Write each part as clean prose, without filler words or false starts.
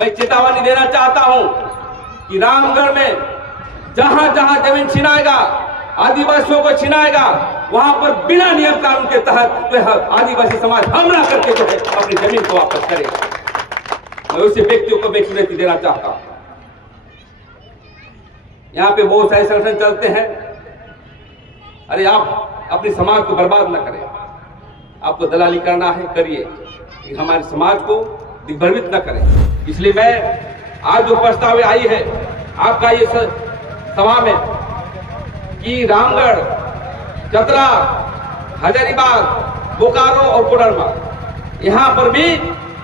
मैं चेतावनी देना चाहता हूं कि रामगढ़ में जहां जहां जमीन छिनाएगा, आदिवासियों को छिनाएगा, वहां पर बिना नियम कानून के तहत तो आदिवासी समाज हमला करके जो है अपनी जमीन को वापस करेगा। मैं उसी व्यक्तियों को मैं चुनौती देना चाहता हूं। यहां पे बहुत सारे संगठन चलते हैं। अरे आप अपने समाज को बर्बाद न करें। आपको दलाली करना है करिए, लेकिन हमारे समाज को दिग्भ्रमित न करें। इसलिए मैं आज जो प्रस्ताव आई है आपका ये सभा में कि रामगढ़, चतरा, हजारीबाग, बोकारो और कोडरमा यहाँ पर भी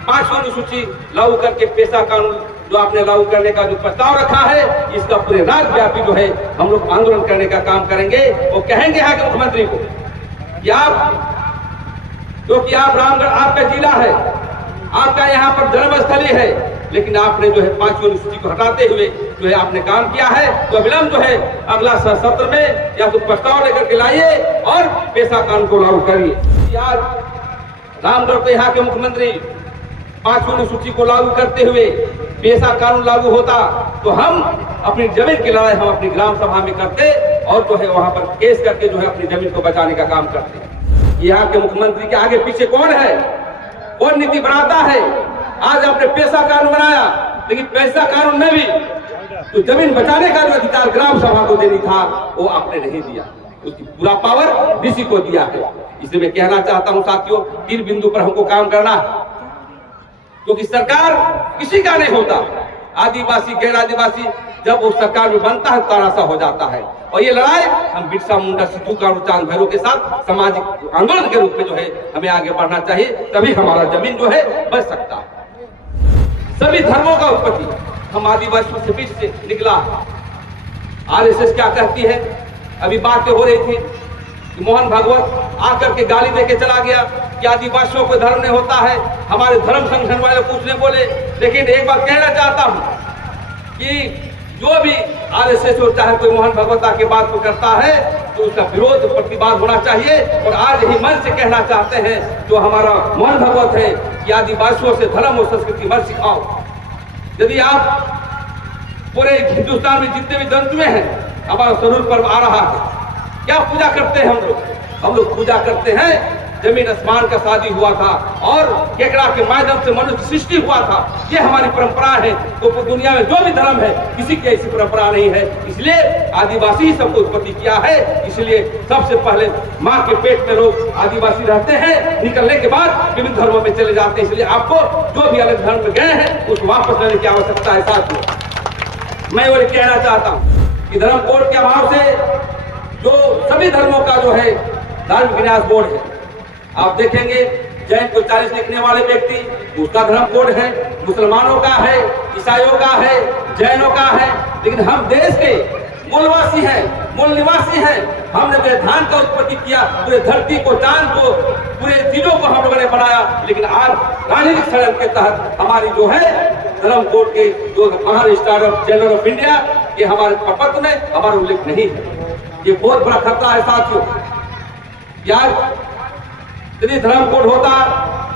5वीं अनुसूची लागू करके पेशा कानून जो आपने लागू करने का जो प्रस्ताव रखा है, इसका पूरे राज्यव्यापी जो है हम लोग आंदोलन करने का काम करेंगे और कहेंगे यहाँ के मुख्यमंत्री को कि आप, क्योंकि आप रामगढ़ आपका जिला है, आपका यहाँ पर जन्मस्थली है, लेकिन आपने जो है 5वीं अनुसूची को हटाते हुए जो है आपने काम किया है। तो अविलंब जो है अगला सत्र में या तो प्रस्ताव लेकर के लाइए और पेशा कानून को लागू करिए। यार रामगढ़ तो यहाँ के मुख्यमंत्री 5वीं अनुसूची को लागू करते हुए पेशा कानून लागू होता तो हम अपनी जमीन की लड़ाई हम अपनी ग्राम सभा में करते और जो है वहां पर केस करके जो है अपनी जमीन को बचाने का काम करते। यहाँ के मुख्यमंत्री के आगे पीछे कौन है, कौन नीति बनाता है? आज आपने पेशा कानून बनाया, लेकिन पेशा कानून में भी तो जमीन बचाने का जो अधिकार ग्राम सभा को देनी था वो आपने नहीं दिया, उसकी पूरा पावर डीसी को दिया है। इसलिए मैं कहना चाहता हूं साथियों, 3 बिंदु पर हमको काम करना है, क्योंकि सरकार किसी का नहीं होता। आदिवासी गैर आदिवासी जब वो सरकार में बनता है तानाशाह हो जाता है। और ये लड़ाई हम बिरसा मुंडा, सिद्धू कानू, चांद भैरव के साथ सामाजिक आंदोलन के रूप में जो है हमें आगे बढ़ना चाहिए, तभी हमारा जमीन जो है बच सकता है। सभी धर्मों का उत्पत्ति हम आदिवासियों से बीच से निकला। आरएसएस क्या कहती है? अभी बातें हो रही थी कि मोहन भागवत आकर के गाली देके चला गया कि आदिवासियों को धर्म नहीं होता है। हमारे धर्म संगठन वाले पूछने बोले, लेकिन एक बात कहना चाहता हूं कि जो भी आरएसएस हो चाहे कोई मोहन भागवत आके बात को करता है तो उसका विरोध प्रतिवाद होना चाहिए। और आज यही मन से कहना चाहते हैं जो हमारा मोहन भागवत है कि आदिवासियों से धर्म और संस्कृति मत सिखाओ। यदि आप पूरे हिंदुस्तान में जितने भी जंतुए हैं, हमारा स्वरूप पर्व आ रहा है, क्या पूजा करते हैं हम लोग पूजा करते हैं जमीन आसमान का शादी हुआ था और केकड़ा के माध्यम से मनुष्य सृष्टि हुआ था। ये हमारी परंपरा है। तो दुनिया में जो भी धर्म है किसी की ऐसी परंपरा नहीं है। इसलिए आदिवासी ही सबको उत्पत्ति किया है। इसलिए सबसे पहले माँ के पेट में लोग आदिवासी रहते हैं, निकलने के बाद विभिन्न धर्मों में चले जाते हैं। इसलिए आपको जो भी अलग धर्म में गए हैं उसको वापस लेने की आवश्यकता है। साथियों, मैं वो कहना चाहता हूँ कि धर्म कोड के अभाव से जो सभी धर्मों का जो है धार्मिक न्यास बोर्ड है, आप देखेंगे जैन को 40 लिखने वाले व्यक्ति उसका धर्म कोड है, मुसलमानों का है, ईसाइयों का है, जैनों का है। लेकिन हम देश के मूलवासी हैं, मूल निवासी हैं। हमने जो धान का उत्पत्ति किया, पूरे धरती को, चांद को, पूरे चीजों को हम लोगों ने बनाया। लेकिन आज राजनीतिक षड्यंत्र के तहत हमारी जो है धर्म कोड के जो महान स्टार्टअप जनरल ऑफ इंडिया के हमारे प्रपत्र में हमारा उल्लेख नहीं है। ये बहुत बड़ा खतरा है साथियों। यार यदि धर्म कोड होता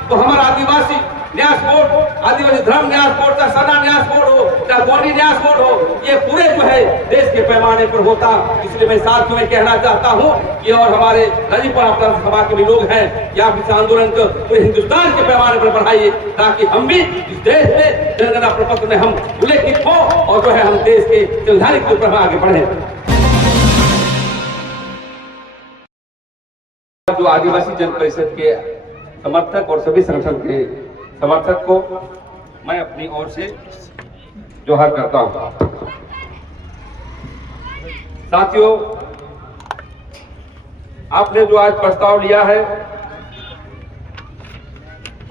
तो हमारा आदिवासी न्यास बोर्ड, आदिवासी धर्म न्यास बोर्ड, चाहे सना न्यास बोर्ड हो, चाहे गोंडी न्यास बोर्ड हो, ये पूरे जो है देश के पैमाने पर होता। इसलिए मैं साथियों में कहना चाहता हूँ कि और हमारे राजीपुरा प्रांत सभा के भी लोग हैं, या इस आंदोलन को पूरे हिंदुस्तान के पैमाने पर बढ़ाइए, ताकि हम भी इस देश में जनगणना प्रपत्र में हम उल्लेखित हो और जो है हम देश के संवैधानिक रूप में आगे बढ़े। जो आदिवासी जन परिषद के समर्थक और सभी संगठन के समर्थक को मैं अपनी ओर से जोहार करता हूं। साथियों, आपने जो आज प्रस्ताव लिया है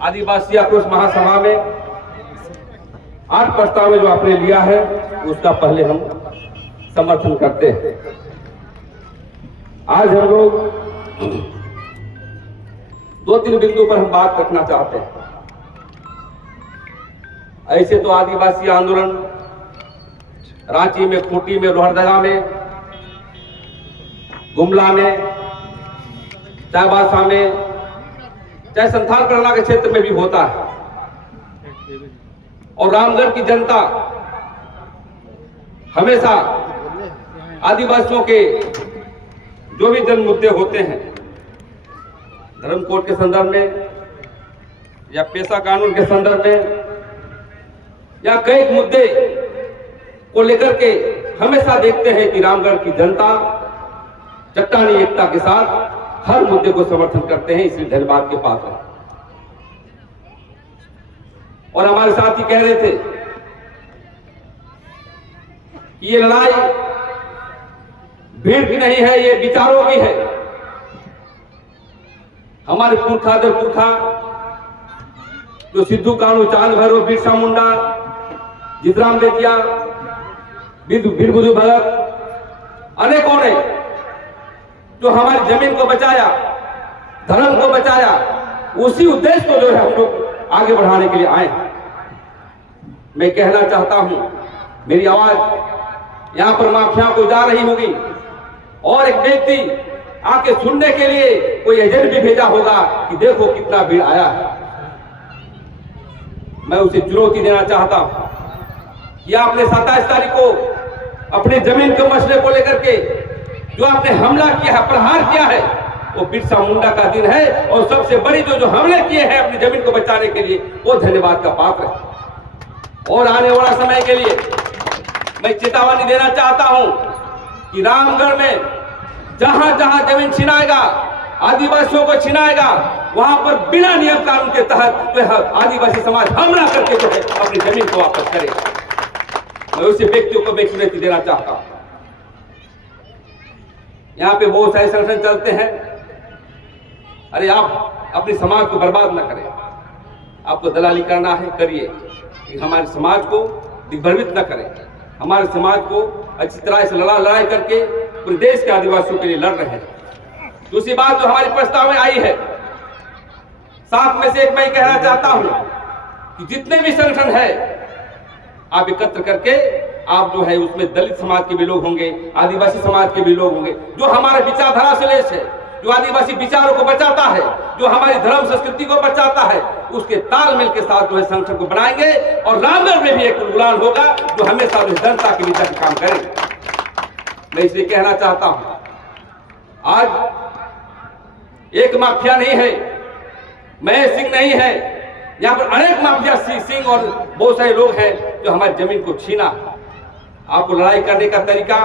आदिवासी आक्रोश महासभा में, 8 प्रस्ताव में जो आपने लिया है उसका पहले हम समर्थन करते हैं। आज हम लोग 2-3 बिंदु पर हम बात रखना चाहते हैं। ऐसे तो आदिवासी आंदोलन रांची में, खूंटी में, लोहरदगा में, गुमला में, चाईबासा में, चाहे संथाल परगना के क्षेत्र में भी होता है। और रामगढ़ की जनता हमेशा आदिवासियों के जो भी जन मुद्दे होते हैं, धर्म कोड के संदर्भ में या पेशा कानून के संदर्भ में या कई मुद्दे को लेकर के हमेशा देखते हैं कि रामगढ़ की जनता चट्टानी एकता के साथ हर मुद्दे को समर्थन करते हैं, इसलिए धन्यवाद के पात्र है। और हमारे साथी कह रहे थे कि ये लड़ाई भीड़ की नहीं है, ये विचारों की है। हमारे पुरखा दर पुरखा जो सिद्धू कानू, चांद भैरव, बिरसा मुंडा, जितराम बेतिया, वीर बुद्धू भगत, अनेकों ने जो हमारी जमीन को बचाया, धर्म को बचाया, उसी उद्देश्य को जो है हम लोग आगे बढ़ाने के लिए आए हैं। मैं कहना चाहता हूं, मेरी आवाज यहां पर माफिया को जा रही होगी और एक व्यक्ति आके सुनने के लिए कोई एजेंट भी भेजा होगा कि देखो कितना भीड़ आया है। मैं उसे चुनौती देना चाहता हूं कि आपने 27 तारीख को अपने जमीन के मसले को लेकर के जो आपने हमला किया है, प्रहार किया है, वो बिरसा मुंडा का दिन है। और सबसे बड़ी जो हमले किए हैं अपनी जमीन को बचाने के लिए, वो धन्यवाद का पात्र है। और आने वाला समय के लिए मैं चेतावनी देना चाहता हूं कि रामगढ़ में जहां जहां जमीन छिनाएगा, आदिवासियों को छिनाएगा, वहां पर बिना नियम कानून के तहत जो है आदिवासी समाज हमला करके जो है अपनी जमीन को वापस करेगा। मैं उसी व्यक्तियों को मैं चुनौती देना चाहता हूं। यहां पे बहुत सारे संगठन चलते हैं, अरे आप अपने समाज को बर्बाद ना करें, आपको दलाली करना है करिए, हमारे समाज को दिग्भ्रमित न करें। हमारे समाज को अच्छी तरह से लड़ाई करके पूरे देश के आदिवासियों के लिए लड़ रहे हैं। दूसरी बात जो हमारे प्रस्ताव में आई है, साथ में से एक मैं कहना चाहता हूं कि जितने भी संगठन है आप एकत्र करके आप जो है उसमें दलित समाज के भी लोग होंगे, आदिवासी समाज के भी लोग होंगे, जो हमारे विचारधारा से लेस है, जो आदिवासी विचारों को बचाता है, जो हमारी धर्म संस्कृति को बचाता है, उसके तालमेल के साथ जो है संगठन को बनाएंगे और रामगढ़ में भी एक उड़ान होगा जो हमेशा जो जनता के विचार काम करेंगे। मैं इसलिए कहना चाहता हूं, आज एक माफिया नहीं है, मैं सिंह नहीं है, यहाँ पर अनेक माफिया सिंह और बहुत सारे लोग हैं जो हमारी जमीन को छीना। आपको लड़ाई करने का तरीका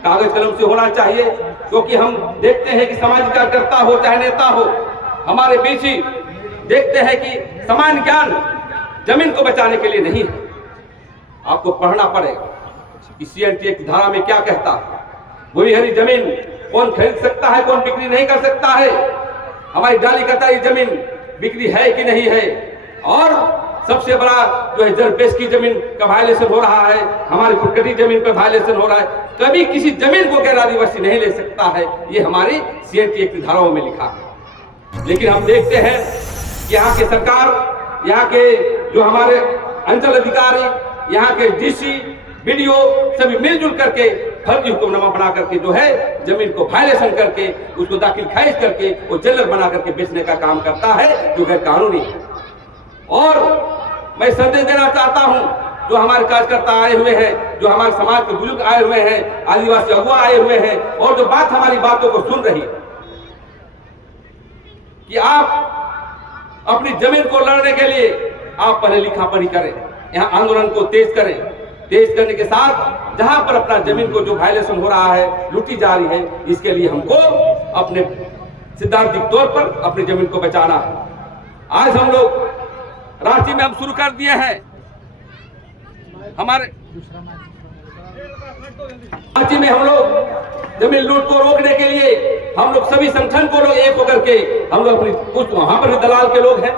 कागज कलम से होना चाहिए, क्योंकि हम देखते हैं कि सामाजिक कार्यकर्ता हो चाहे नेता हो, हमारे बीच ही देखते हैं कि सामान्य ज्ञान जमीन को बचाने के लिए नहीं है। आपको पढ़ना पड़ेगा कि CNT की धारा में क्या कहता है, भूमि हरी जमीन कौन खरीद सकता है, कौन बिक्री नहीं कर सकता है, हमारी डाली कटाई जमीन बिक्री है कि नहीं है, और सबसे बड़ा जो है जरपेश की जमीन का वायलेशन हो रहा है, हमारी खुदकटी जमीन पर वायलेशन हो रहा है। कभी किसी जमीन को गैर आदिवासी नहीं ले सकता है, ये हमारी CNT की धाराओं में लिखा है। लेकिन हम देखते हैं कि यहाँ की सरकार, यहाँ के जो हमारे अंचल अधिकारी, यहाँ के DC, BDO सभी मिलजुल करके फर्जी हुक्मनामा बना करके जो है जमीन को वायलेशन करके उसको दाखिल खारिज करके वो जेलर बना करके बेचने का काम करता है, जो गैर कानूनी है। और मैं संदेश देना चाहता हूं, जो हमारे कार्यकर्ता आए हुए हैं, जो हमारे समाज के बुजुर्ग आए हुए हैं, आदिवासी अगुआ आए हुए हैं, और जो बात हमारी बातों को सुन रही है कि आप अपनी जमीन को लड़ने के लिए आप पढ़े लिखा पढ़ी करें, यहाँ आंदोलन को तेज करें। तेज करने के साथ जहां पर अपना जमीन को जो वायलेशन हो रहा है, लूटी जा रही है, इसके लिए हमको अपने सिद्धांतिक तौर पर अपनी जमीन को बचाना है। आज हम लोग रांची में हम शुरू कर दिए हैं, हमारे रांची में हम लोग जमीन लूट को रोकने के लिए हम लोग सभी संगठन को लोग एक होकर के हम लोग अपनी कुछ वहां पर भी दलाल के लोग हैं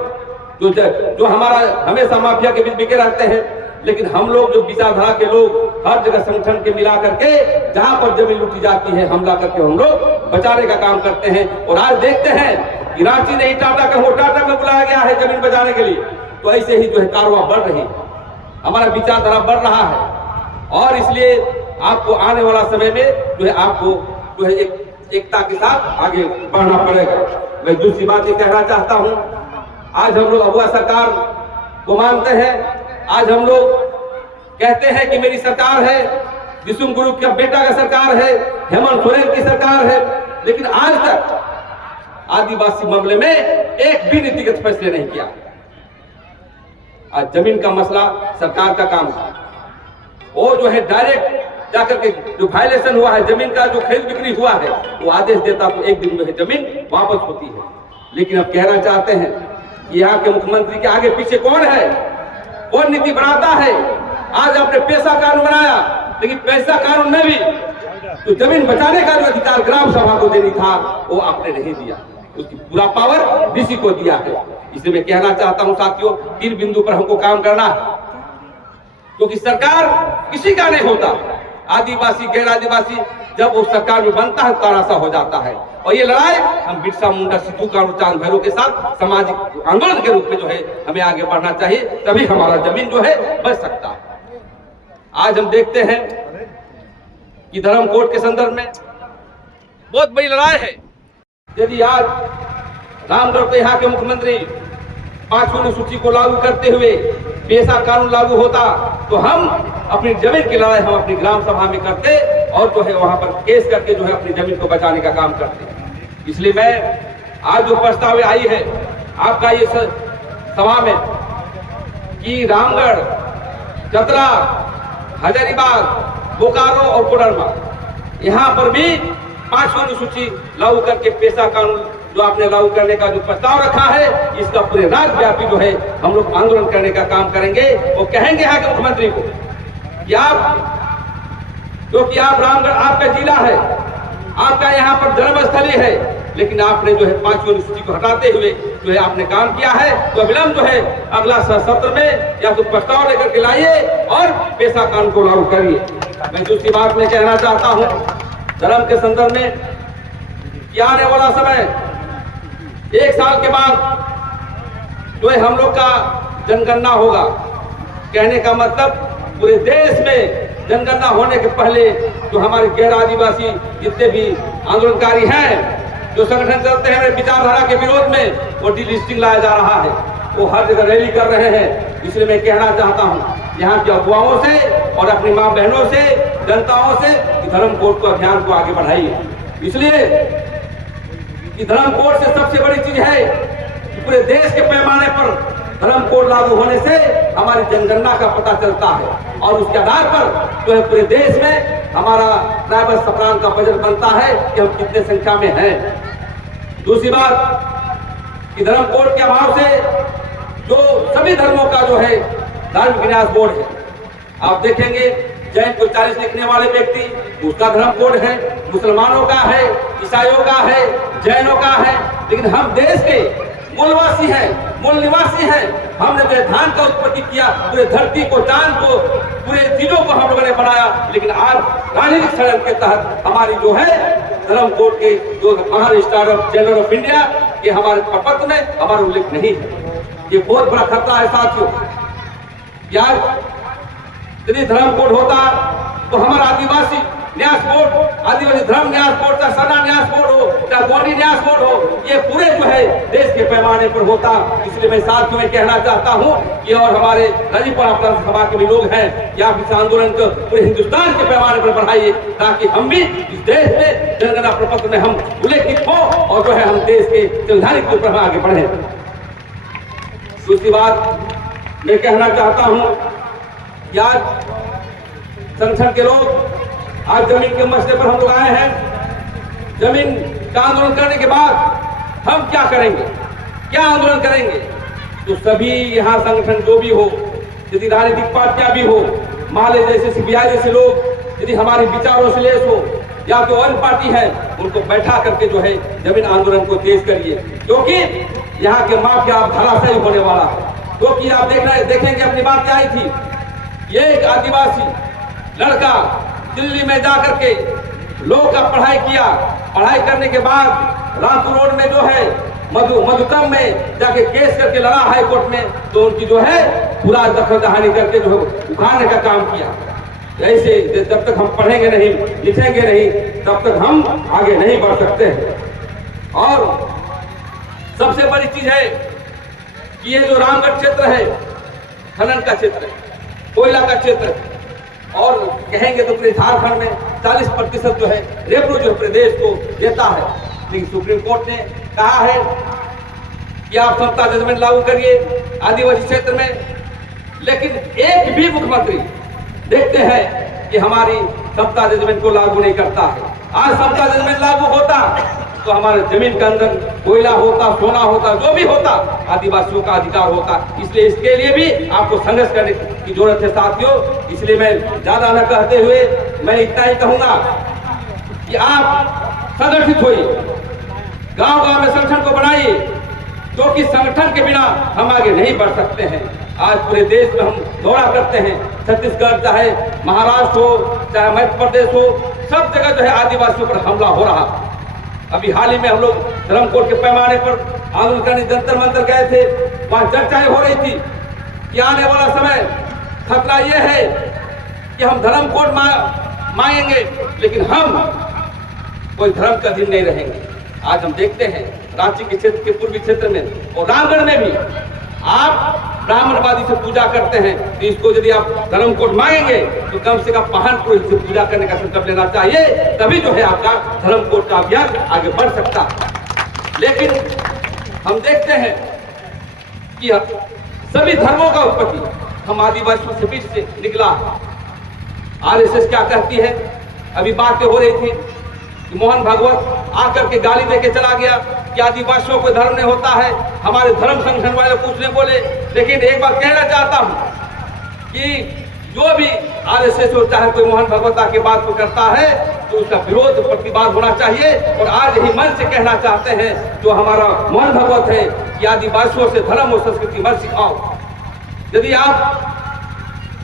जो हमारा हमेशा माफिया के बीच बिके रहते हैं, लेकिन हम लोग जो विचारधारा के लोग हर जगह संगठन के मिला करके जहां पर जमीन लूटी जाती है हमला करके हम लोग बचाने का काम करते हैं। और आज देखते हैं कि रांची नहीं टाटा में बुलाया गया है जमीन बचाने के लिए, तो ऐसे ही जो है कारवां बढ़ रही है, हमारा विचारधारा बढ़ रहा है। और इसलिए आपको आने वाला समय में जो है आपको जो है एकता के साथ आगे बढ़ना पड़ेगा। मैं दूसरी बात ये कहना चाहता हूं, आज हम लोग अगुआ सरकार को मानते हैं, आज हम लोग कहते हैं कि मेरी सरकार है, विष्णु गुरु का बेटा का सरकार है, हेमंत सोरेन की सरकार है, लेकिन आज तक आदिवासी मामले में एक भी नीतिगत फैसले नहीं किया। आज जमीन का मसला सरकार का काम है, वो जो है डायरेक्ट जाकर के जो वायलेशन हुआ है, जमीन का जो खरीद बिक्री हुआ है, वो आदेश देता तो एक दिन में जमीन वापस होती है। लेकिन अब कहना चाहते हैं कि यहाँ के मुख्यमंत्री के आगे पीछे कौन है, कौन नीति बनाता है। आज आपने पैसा कानून बनाया, लेकिन पैसा कानून में भी तो जमीन बचाने का जो अधिकार ग्राम सभा को देनी था वो आपने नहीं दिया, उसकी पूरा पावर डीसी को दिया है। इसलिए मैं कहना चाहता हूं साथियों, 3 बिंदु पर हमको काम करना है, क्योंकि सरकार किसी का नहीं होता। आदिवासी गैर आदिवासी जब वो सरकार में बनता है तानाशाह हो जाता है। और ये लड़ाई हम बिरसा मुंडा, सिद्धू कानू, चांद भैरव के साथ सामाजिक आंदोलन के रूप में जो है हमें आगे बढ़ना चाहिए, तभी हमारा जमीन जो है बच सकता है। आज हम देखते हैं कि धर्म कोड के संदर्भ में बहुत बड़ी लड़ाई है। यदि आज रामगढ़ के यहाँ के मुख्यमंत्री 5वीं अनुसूची को लागू करते हुए पेशा कानून लागू होता तो हम अपनी जमीन की लड़ाई हम अपनी ग्राम सभा में करते और जो है वहां पर केस करके जो है अपनी जमीन को बचाने का काम करते। इसलिए मैं आज जो प्रस्ताव आई है आपका ये सभा में कि रामगढ़, चतरा, हजारीबाग, बोकारो और कोडरमा यहाँ पर भी 5वीं अनुसूची लागू करके पेशा कानून जो आपने लागू करने का जो प्रस्ताव रखा है, इसका पूरे राज्यव्यापी जो है हम लोग आंदोलन करने का काम करेंगे। वो कहेंगे यहाँ के मुख्यमंत्री को कि आप, क्योंकि आप रामगढ़ आपका जिला है, आपका यहाँ पर जन्मस्थली है, लेकिन आपने जो है 5वीं अनुसूची को हटाते हुए जो है आपने काम किया है, तो अविलंब जो है अगला सत्र में या तो प्रस्ताव लेकर के लाइए और पेशा कानून को लागू करिए। मैं दूसरी बात में कहना चाहता हूँ धर्म के संदर्भ में कि आने वाला समय 1 साल के बाद जो है हम लोग का जनगणना होगा। कहने का मतलब पूरे देश में जनगणना होने के पहले जो हमारे गैर आदिवासी जितने भी आंदोलनकारी हैं, जो संगठन चलते हैं मेरे विचारधारा के विरोध में, वो डिलिस्टिंग लाया जा रहा है, वो हर जगह रैली कर रहे हैं। इसलिए मैं कहना चाहता हूँ यहाँ के अफवाहों से और अपनी माँ बहनों से, जनताओं से कि धर्म कोड को अभियान को आगे बढ़ाइए। इसलिए कि धर्म कोड से सबसे बड़ी चीज है कि पूरे देश के पैमाने पर धर्म कोड लागू होने से हमारी जनगणना का पता चलता है और उसके आधार पर जो है पूरे देश में हमारा ट्राइबल सप्लान का बजट बनता है कि हम कितने संख्या में हैं। दूसरी बात कि धर्म कोड के अभाव से जो सभी धर्मों का जो है धार्मिक विन्यास बोर्ड है, आप देखेंगे जैन को 40 लिखने वाले व्यक्ति उसका धर्म कोड है, मुसलमानों का है, ईसाइयों का है, जैनों का है, लेकिन हम देश के मूलवासी हैं, मूल निवासी हैं। हमने जो धान का उत्पत्ति किया, पूरे धरती को, चांद को, पूरे चीजों को हम लोगों ने बनाया, लेकिन आज राजनीतिक षड्यंत्र के तहत हमारी जो है धर्म कोड के जो महान स्टार्टअप जनरल ऑफ इंडिया के हमारे प्रपत्र में हमारा उल्लेख नहीं है। ये बहुत बड़ा खतरा है साथियों। यार यदि धर्म कोड होता तो हमारा आदिवासी न्यास बोर्ड, आदिवासी धर्म न्यास बोर्ड, चाहे सना न्यास बोर्ड हो, चाहे गोंडी न्यास बोर्ड हो, ये पूरे जो है देश के पैमाने पर होता। इसलिए मैं साथियों में कहना चाहता हूँ कि और हमारे राजीपुरा प्रांत सभा के भी लोग हैं, या इस आंदोलन को पूरे हिंदुस्तान के पैमाने पर बढ़ाइए, ताकि हम भी इस देश में जनगणना प्रपत्र में हम उल्लेखित हो और जो है हम देश के संवैधानिक रूप में आगे बढ़े। दूसरी बात मैं कहना चाहता हूँ कि आज संगठन के लोग आज जमीन के मसले पर हम लोग आए हैं। जमीन का आंदोलन करने के बाद हम क्या करेंगे, क्या आंदोलन करेंगे? तो सभी यहाँ संगठन जो भी हो, यदि राजनीतिक पार्टियां भी हो, माले जैसे सीपीआई जैसे लोग यदि हमारे विचारों से लेस हो या तो अन्य पार्टी है, उनको बैठा करके जो है जमीन आंदोलन को तेज करिए, क्योंकि यहाँ के माफिया धराशायी होने वाला है। क्योंकि आप देखेंगे अपनी बात क्या आई थी, ये एक आदिवासी लड़का दिल्ली में जाकर के लोग का पढ़ाई किया, पढ़ाई करने के बाद रामपुर रोड में जो है मधुकम में जाके केस करके लड़ा हाई कोर्ट में, तो उनकी जो है पूरा दखल दहानी करके जो है उखाड़ने का काम किया। ऐसे जब तक हम पढ़ेंगे नहीं, लिखेंगे नहीं, तब तक हम आगे नहीं बढ़ सकते हैं। और सबसे बड़ी चीज है कि ये जो रामगढ़ क्षेत्र है, खनन का क्षेत्र है, कोयला का क्षेत्र है, और कहेंगे तो पूरे झारखंड में 40% जो है रेवन्यू जो प्रदेश को देता है। लेकिन सुप्रीम कोर्ट ने कहा है कि आप समता जजमेंट लागू करिए आदिवासी क्षेत्र में, लेकिन एक भी मुख्यमंत्री देखते हैं कि हमारी समता जजमेंट को लागू नहीं करता है। आज समता जजमेंट लागू होता तो हमारे जमीन के अंदर कोयला होता, सोना होता, जो भी होता, आदिवासियों का अधिकार होता। इसलिए इसके लिए भी आपको संघर्ष करने की जरूरत है साथियों। इसलिए मैं ज्यादा न कहते हुए मैं इतना ही कहूंगा कि आप संगठित होइए, गांव-गांव में संगठन को बनाइए, क्योंकि संगठन के बिना हम आगे नहीं बढ़ सकते हैं। आज पूरे देश में हम दौरा करते हैं, छत्तीसगढ़ चाहे महाराष्ट्र हो, चाहे मध्य प्रदेश हो, सब जगह जो है आदिवासियों पर हमला हो रहा। अभी हाल ही में हम लोग धर्मकोट के पैमाने पर आंदोलन करने जंतर मंतर गए थे, वहां चर्चाएं हो रही थी कि आने वाला समय खतरा यह है कि हम धर्मकोट मांगेंगे, लेकिन हम कोई धर्म का दिन नहीं रहेंगे। आज हम देखते हैं रांची के क्षेत्र के पूर्वी क्षेत्र में और रामगढ़ में भी आप ब्राह्मणवादी से पूजा करते हैं, तो इसको यदि आप धर्म कोड मांगेंगे तो कम से कम महान पुरुष से पूजा करने का संकल्प लेना चाहिए, तभी जो है आपका धर्म कोड का अभियान आगे बढ़ सकता है। लेकिन हम देखते हैं कि सभी धर्मों का उत्पत्ति हम आदिवासियों से बीच से निकला। आरएसएस क्या कहती है, अभी बातें हो रही थी कि मोहन भागवत आकर के गाली देके चला गया कि आदिवासियों को धर्म नहीं होता है, हमारे धर्म संगठन वाले कुछ नहीं बोले। लेकिन एक बात कहना चाहता हूं कि जो भी आरएसएस होता है, कोई मोहन भागवत आके बात को करता है तो उसका विरोध प्रतिवाद होना चाहिए। और आज यही मन से कहना चाहते हैं जो हमारा मोहन भागवत है कि आदिवासियों से धर्म और संस्कृति मत सिखाओ। यदि आप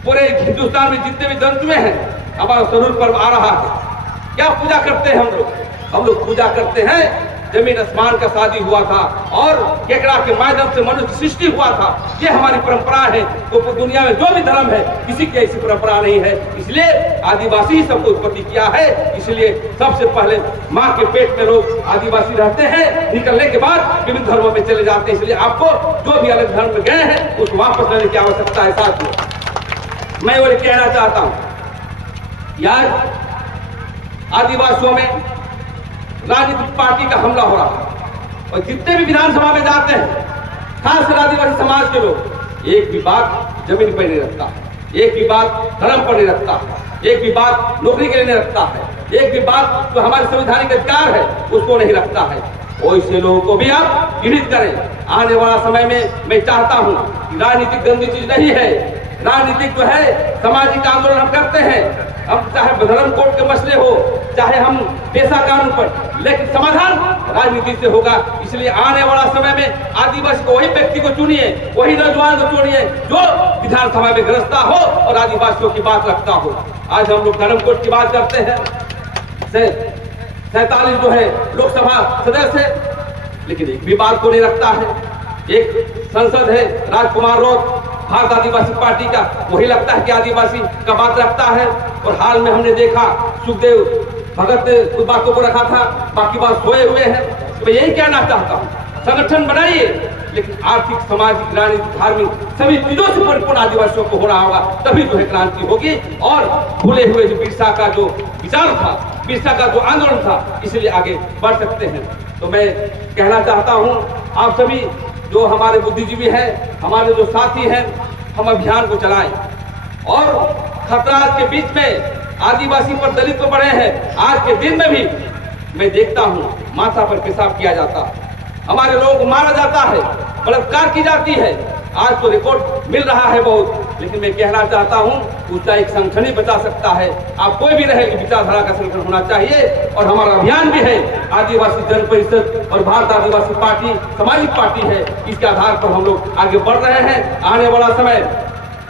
पूरे हिंदुस्तान में जितने भी जंतु हैं, हमारा स्वरूप पर्व आ रहा है, क्या पूजा करते हैं हम लोग पूजा करते हैं जमीन आसमान का शादी हुआ था और केकड़ा के माध्यम से मनुष्य सृष्टि हुआ था। ये हमारी परंपरा है। तो दुनिया में जो भी धर्म है किसी की ऐसी परंपरा नहीं है, इसलिए आदिवासी ही सबको उत्पत्ति किया है। इसलिए सबसे पहले माँ के पेट में लोग आदिवासी रहते हैं, निकलने के बाद विभिन्न धर्मों में चले जाते हैं। इसलिए आपको जो भी अलग धर्म में गए हैं उसको वापस लेने की आवश्यकता है। साथियों, मैं वो कहना चाहता हूँ यार, आदिवासियों में राजनीतिक पार्टी का हमला हो रहा है और जितने भी विधानसभा में जाते हैं, खासकर आदिवासी समाज के लोग, एक भी बात जमीन पर नहीं रखता है, एक भी बात धर्म पर नहीं रखता है, एक भी बात नौकरी के लिए नहीं रखता है, एक भी बात जो हमारे संवैधानिक अधिकार है उसको नहीं रखता है। वैसे लोगों को भी आप चिन्हित करें। आने वाला समय में मैं चाहता हूं कि राजनीतिक गंदी चीज नहीं है। राजनीतिक जो है सामाजिक आंदोलन हम करते हैं, हम चाहे धर्म कोड के मसले हो, चाहे हम पेशा कानून पर, लेकिन समाधान राजनीति से होगा। इसलिए आने वाला समय में आदिवासी को वही व्यक्ति को चुनिए, वही नौजवान को चुनिए जो विधानसभा में ग्रस्ता हो और आदिवासियों की बात रखता हो। आज हम लोग धर्म कोड की बात करते हैं, 47 जो है लोकसभा सदस्य है, लेकिन एक भी बात को नहीं रखता है। एक सांसद है राजकुमार रौत भारत आदिवासी पार्टी का, वही लगता है कि आदिवासी का बात रखता है। और हाल में हमने देखा सुखदेव भगत ने कुछ बातों को रखा था, बाकी बात सोए हुए हैं। तो मैं यही कहना चाहता हूँ, संगठन बनाइए, लेकिन आर्थिक, सामाजिक, राजनीतिक, धार्मिक सभी चीजों से परिपूर्ण आदिवासियों को हो रहा होगा, तभी जो है क्रांति होगी। और भूले हुए जो बिरसा का जो विचार था, बिरसा का जो आंदोलन था, इसलिए आगे बढ़ सकते हैं। तो मैं कहना चाहता हूँ आप सभी जो हमारे बुद्धिजीवी हैं, हमारे जो साथी हैं, हम अभियान को चलाएं। और खतरा के बीच में आदिवासी पर दलित तो बढ़े हैं, आज के दिन में भी मैं देखता हूँ माथा पर पेशाब किया जाता है, हमारे लोगों को मारा जाता है, बलात्कार की जाती है। आज तो रिकॉर्ड मिल रहा है बहुत, लेकिन मैं कहना चाहता हूँ उसका एक संगठन ही बचा सकता है। आप कोई भी रहे कि विचारधारा का संगठन होना चाहिए। और हमारा अभियान भी है आदिवासी जन परिषद और भारत आदिवासी पार्टी सामाजिक पार्टी है, इसके आधार पर हम लोग आगे बढ़ रहे हैं। आने वाला समय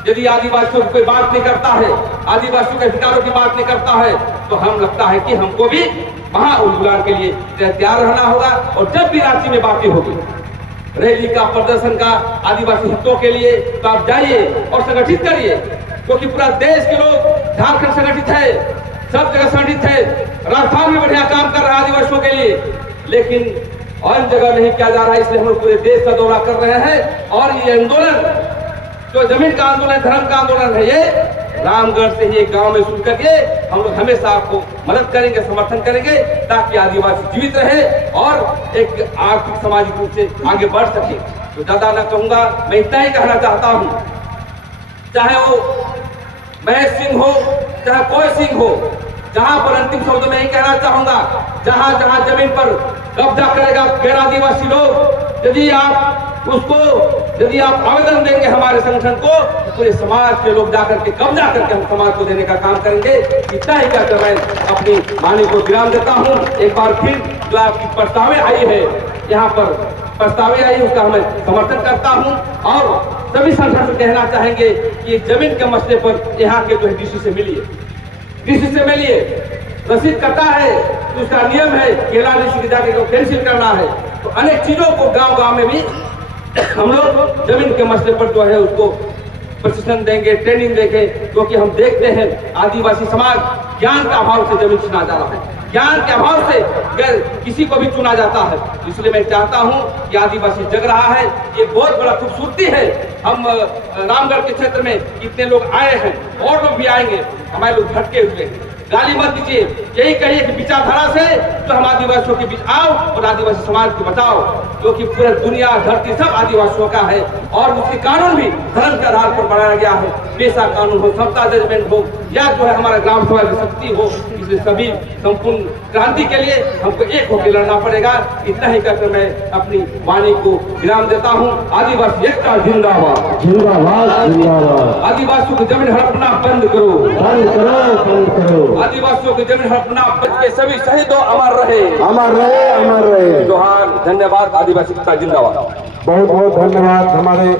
यदि आदिवासियों की कोई बात नहीं करता है, आदिवासियों के अधिकारों की बात नहीं करता है, तो हम लगता है कि हमको भी वहां उलझुलाने के लिए तैयार रहना होगा। और जब भी रांची में बातें होगी, रैली का, प्रदर्शन का, आदिवासी हितों के लिए, तो आप जाइए और संगठित करिए, क्योंकि पूरा देश के लोग, झारखंड संगठित है, सब जगह संगठित है, राजस्थान में बढ़िया काम कर रहा है आदिवासियों के लिए, लेकिन और जगह नहीं किया जा रहा है। इसलिए हम लोग पूरे देश का दौरा कर रहे हैं और ये आंदोलन जो जमीन का आंदोलन, धर्म का आंदोलन है, ये रामगढ़ से ही एक गांव में शुरू करके हम लोग हमेशा आपको मदद करेंगे, समर्थन करेंगे, ताकि आदिवासी जीवित रहे और एक आर्थिक सामाजिक रूप से आगे बढ़ सके। तो ज्यादा ना कहूंगा, मैं इतना ही कहना चाहता हूँ, चाहे वो महेश सिंह हो, चाहे कोई सिंह हो, जहां पर अंतिम शब्द में यही कहना चाहूंगा, जहां जहां जमीन पर कब्जा करेगा गैर आदिवासी लोग, यदि आप आवेदन देंगे हमारे संगठन को, तो पूरे समाज के लोग जाकर के कब्जा करके हम समाज को देने का काम करेंगे। इतना ही कहकर मैं अपनी वाणी को विराम देता हूं। एक बार फिर जो आपकी प्रस्तावें आई है, यहाँ पर प्रस्तावें आई, उसका मैं समर्थन करता हूं और सभी संगठन से कहना चाहेंगे कि जमीन के मसले पर यहाँ के जो है डीसी से मिलिए, डीसी से मिलिए। रसीद कटा है तो उसका नियम है केला डीसी के जाके कैंसिल करना है। तो अनेक चीजों को गांव-गांव में भी हम लोग जमीन के मसले पर जो है उसको प्रशिक्षण देंगे, ट्रेनिंग देंगे, क्योंकि हम देखते हैं आदिवासी समाज ज्ञान के अभाव से जमीन चुना जा रहा है, ज्ञान के अभाव से किसी को भी चुना जाता है। इसलिए मैं चाहता हूं कि आदिवासी जग रहा है, ये बहुत बड़ा खूबसूरती है। हम रामगढ़ के क्षेत्र में इतने लोग आए हैं और लोग भी आएंगे, हमारे लोग भटके हुए हैं। गाली मत दीजिए, यही कहिए कि विचारधारा से तो हम आदिवासियों के बीच आओ और आदिवासी समाज को बचाओ, क्योंकि पूरी दुनिया धरती सब आदिवासियों का है और उसके कानून भी धर्म के आधार पर बनाया गया है। पेशा कानून हो, समता जजमेंट हो, या जो है हमारा ग्राम सभा की शक्ति हो, इसलिए सभी संपूर्ण क्रांति के लिए हमको एक होकर लड़ना पड़ेगा। इतना ही कहकर मैं अपनी वाणी को विराम देता हूँ। आदिवासी एकता जिंदाबाद, जिंदाबाद जिंदाबाद। आदिवासियों की जमीन हड़पना बंद करो, बंद करो, बंद करो। आदिवासियों की जमीन हड़पना बच के सभी शहीदों अमर रहे, अमर रहे, अमर रहे। जोहार, धन्यवाद। आदिवासी एकता जिंदाबाद। बहुत बहुत धन्यवाद। हमारे